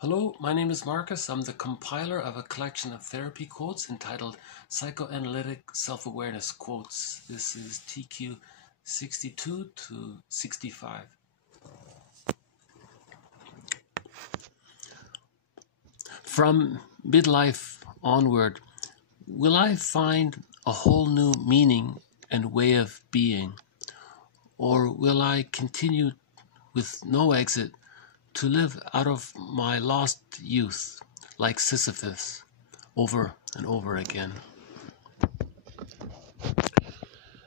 Hello, my name is Marcus. I'm the compiler of a collection of therapy quotes entitled Psychoanalytic Self-Awareness Quotes. This is TQ 62 to 65. From midlife onward, will I find a whole new meaning and way of being? Or will I continue with no exit to live out of my lost youth, like Sisyphus, over and over again?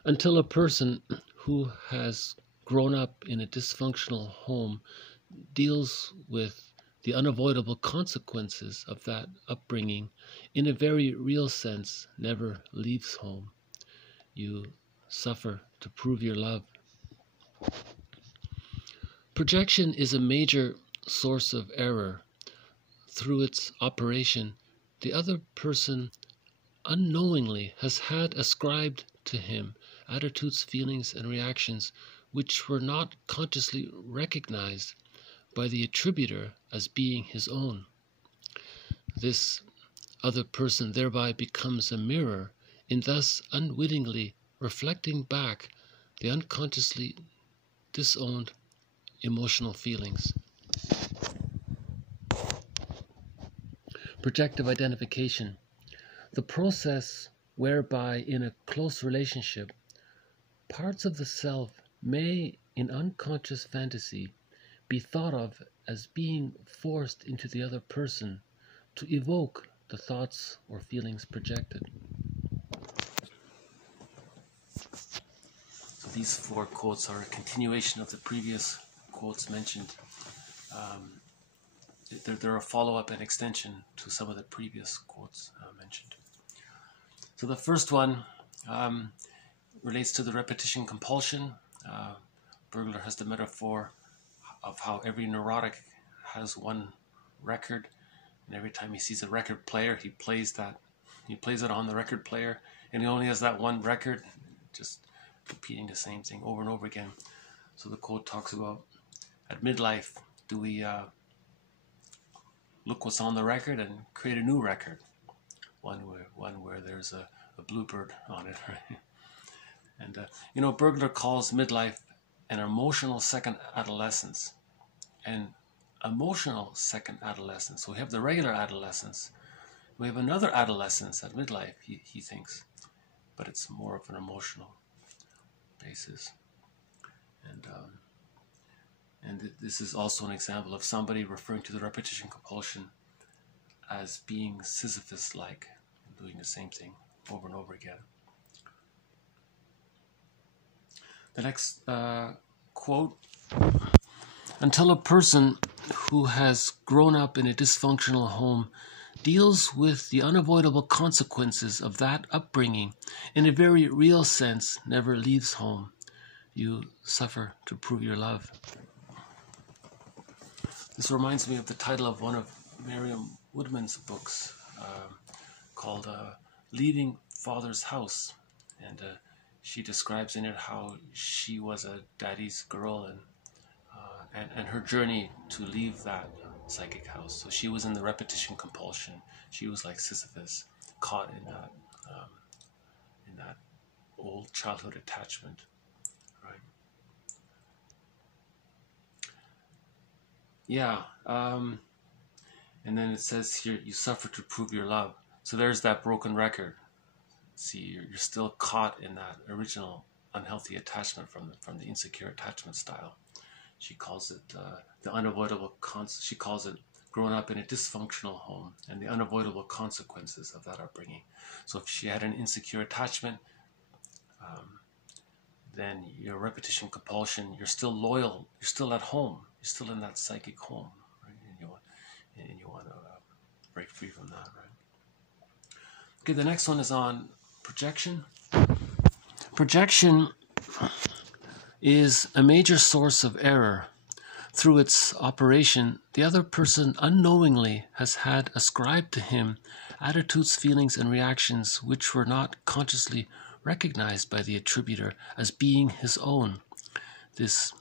Until a person who has grown up in a dysfunctional home deals with the unavoidable consequences of that upbringing, in a very real sense, never leaves home. You suffer to prove your love. Projection is a major source of error. Through its operation, the other person unknowingly has had ascribed to him attitudes, feelings, and reactions which were not consciously recognized by the attributor as being his own. This other person thereby becomes a mirror, in thus unwittingly reflecting back the unconsciously disowned emotional feelings. Projective identification. The process whereby in a close relationship, parts of the self may, in unconscious fantasy, be thought of as being forced into the other person to evoke the thoughts or feelings projected. So these four quotes are a continuation of the previous quotes mentioned. They're a follow-up and extension to some of the previous quotes mentioned. So the first one relates to the repetition compulsion. Bergler has the metaphor of how every neurotic has one record, and every time he sees a record player, he plays it on the record player, and he only has that one record, just repeating the same thing over and over again. So the quote talks about, at midlife, do we look what's on the record and create a new record, one where there's a bluebird on it, right? And Bergler calls midlife an emotional second adolescence. An emotional second adolescence. So we have the regular adolescence. We have another adolescence at midlife, he thinks, but it's more of an emotional basis. And this is also an example of somebody referring to the repetition compulsion as being Sisyphus-like, doing the same thing over and over again. The next quote, until a person who has grown up in a dysfunctional home deals with the unavoidable consequences of that upbringing, in a very real sense, never leaves home. You suffer to prove your love. This reminds me of the title of one of Miriam Woodman's books called Leaving Father's House. And she describes in it how she was a daddy's girl and her journey to leave that psychic house. So she was in the repetition compulsion. She was like Sisyphus, caught in that old childhood attachment, right? Yeah, and then it says here, you suffer to prove your love. So there's that broken record. See, you're still caught in that original unhealthy attachment from the insecure attachment style. She calls it the unavoidable she calls it growing up in a dysfunctional home and the unavoidable consequences of that upbringing. So if she had an insecure attachment, then your repetition compulsion, you're still loyal, you're still at home, you're still in that psychic home, right? And you want to break free from that, right? Okay, the next one is on projection. Projection is a major source of error. Through its operation, the other person unknowingly has had ascribed to him attitudes, feelings, and reactions which were not consciously recognized by the attributor as being his own. This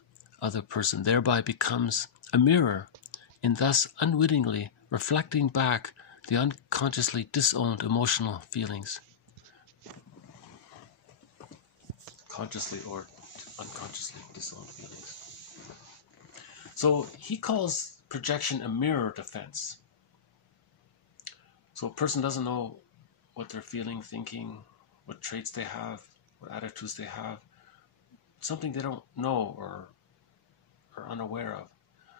other person thereby becomes a mirror, in thus unwittingly reflecting back the unconsciously disowned emotional feelings. Consciously or unconsciously disowned feelings. So he calls projection a mirror defense. So a person doesn't know what they're feeling, thinking, what traits they have, what attitudes they have, something they don't know or are unaware of.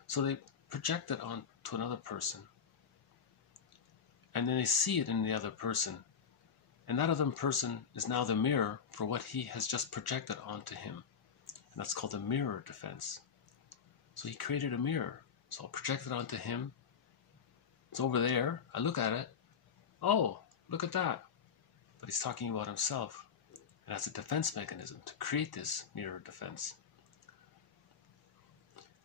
So they project it onto another person. And then they see it in the other person. And that other person is now the mirror for what he has just projected onto him. And that's called the mirror defense. So he created a mirror. So I'll project it onto him. It's over there. I look at it. Oh, look at that. But he's talking about himself. And that's a defense mechanism to create this mirror defense.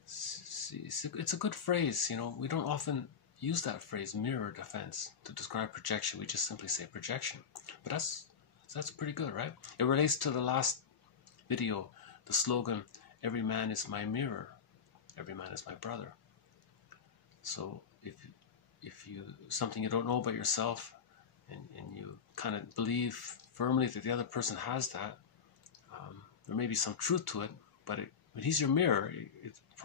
It's a good phrase, you know. We don't often use that phrase, mirror defense, to describe projection. We just simply say projection. But that's pretty good, right? It relates to the last video, the slogan, every man is my mirror, every man is my brother. So if you something you don't know about yourself and you kind of believe firmly that the other person has that, there may be some truth to it, but when he's your mirror,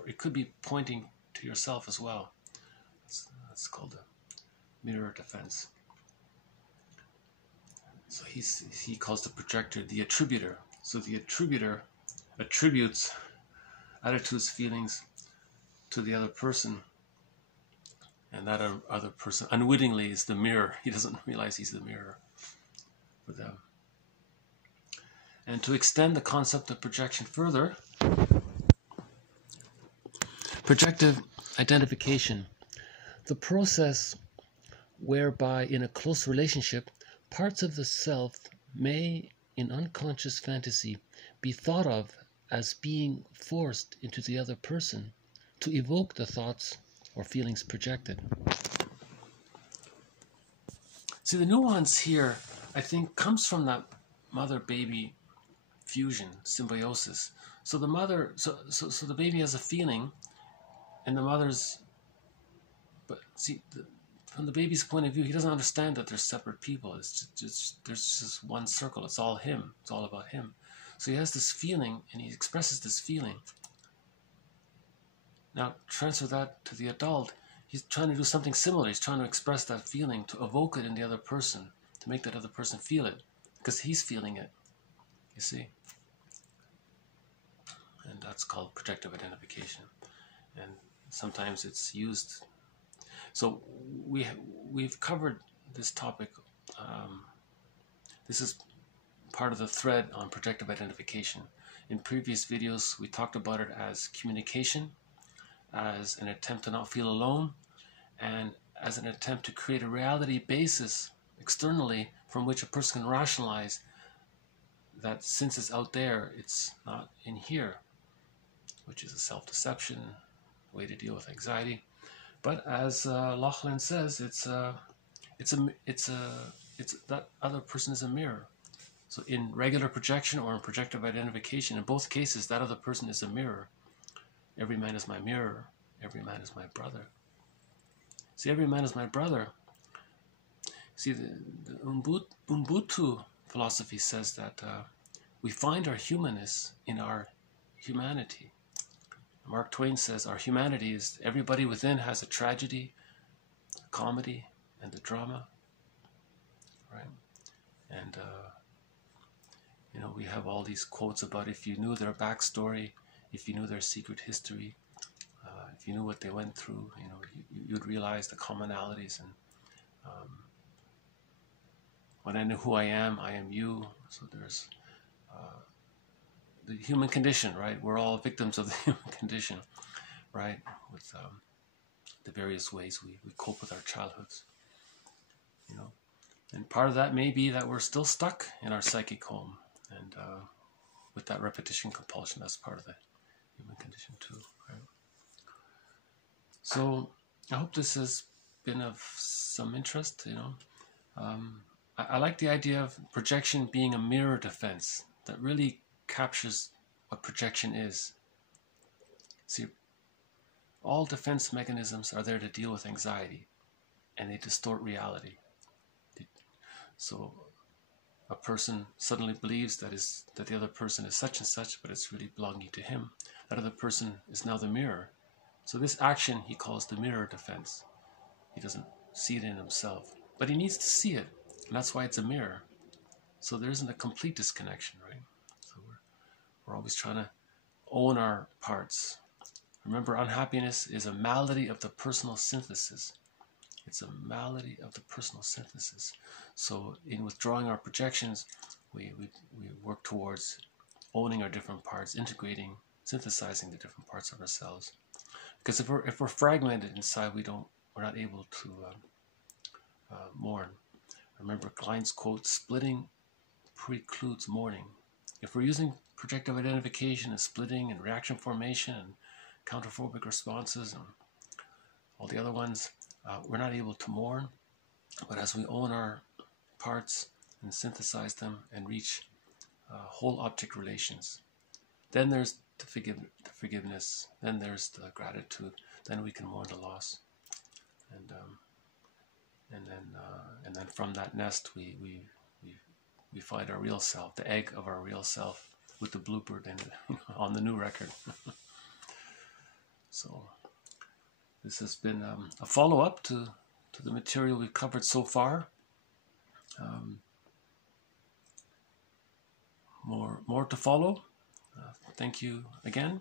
it could be pointing to yourself as well. That's called a mirror defense. So he calls the projector the attributor. So the attributor attributes attitudes, feelings to the other person, and that other person unwittingly is the mirror. He doesn't realize he's the mirror for them. And to extend the concept of projection further, projective identification, the process whereby in a close relationship, parts of the self may, in unconscious fantasy, be thought of as being forced into the other person to evoke the thoughts or feelings projected. See, the nuance here, I think, comes from that mother-baby fusion, symbiosis. So the mother, so the baby has a feeling, and the mother's, but see, from the baby's point of view, he doesn't understand that they're separate people. It's just there's just one circle. It's all him. It's all about him. So he has this feeling, and he expresses this feeling. Now, transfer that to the adult. He's trying to do something similar. He's trying to express that feeling, to evoke it in the other person, to make that other person feel it, because he's feeling it, you see? And that's called projective identification. And sometimes it's used. So we've covered this topic. This is part of the thread on projective identification. In previous videos, we talked about it as communication, as an attempt to not feel alone, and as an attempt to create a reality basis externally from which a person can rationalize that since it's out there, it's not in here, which is a self-deception, way to deal with anxiety. But as Lachlan says, it's that other person is a mirror. So in regular projection or in projective identification, in both cases, that other person is a mirror. Every man is my mirror. Every man is my brother. See, every man is my brother. See, the Ubuntu philosophy says that we find our humanness in our humanity. Mark Twain says our humanity is everybody within has a tragedy, a comedy, and a drama, right? And you know, we have all these quotes about if you knew their backstory, if you knew their secret history, if you knew what they went through, you know, you'd realize the commonalities. And when I know who I am you. So there's the human condition, right? We're all victims of the human condition, right? With the various ways we cope with our childhoods, you know. And part of that may be that we're still stuck in our psychic home. And with that repetition compulsion, that's part of the human condition too, right? So I hope this has been of some interest, you know. I like the idea of projection being a mirror defense that really captures what projection is. See, All defense mechanisms are there to deal with anxiety, and they distort reality. So a person suddenly believes that the other person is such and such, but it's really belonging to him. That other person is now the mirror. So this action he calls the mirror defense. He doesn't see it in himself, but he needs to see it, and that's why it's a mirror. So there isn't a complete disconnection, right? So we're always trying to own our parts. Remember, unhappiness is a malady of the personal synthesis. It's a malady of the personal synthesis. So in withdrawing our projections, we work towards owning our different parts, integrating, synthesizing the different parts of ourselves. Because if we're fragmented inside, we're not able to mourn. Remember Klein's quote: "Splitting precludes mourning." If we're using projective identification and splitting and reaction formation and counterphobic responses and all the other ones, we're not able to mourn. But as we own our parts and synthesize them and reach whole object relations, then there's the forgiveness, then there's the gratitude, then we can mourn the loss, and then from that nest we find our real self, the egg of our real self, with the bluebird in it on the new record. So this has been a follow-up to the material we've covered so far. More to follow. Thank you again.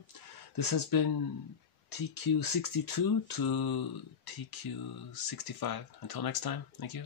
This has been TQ 62 to TQ 65. Until next time, thank you.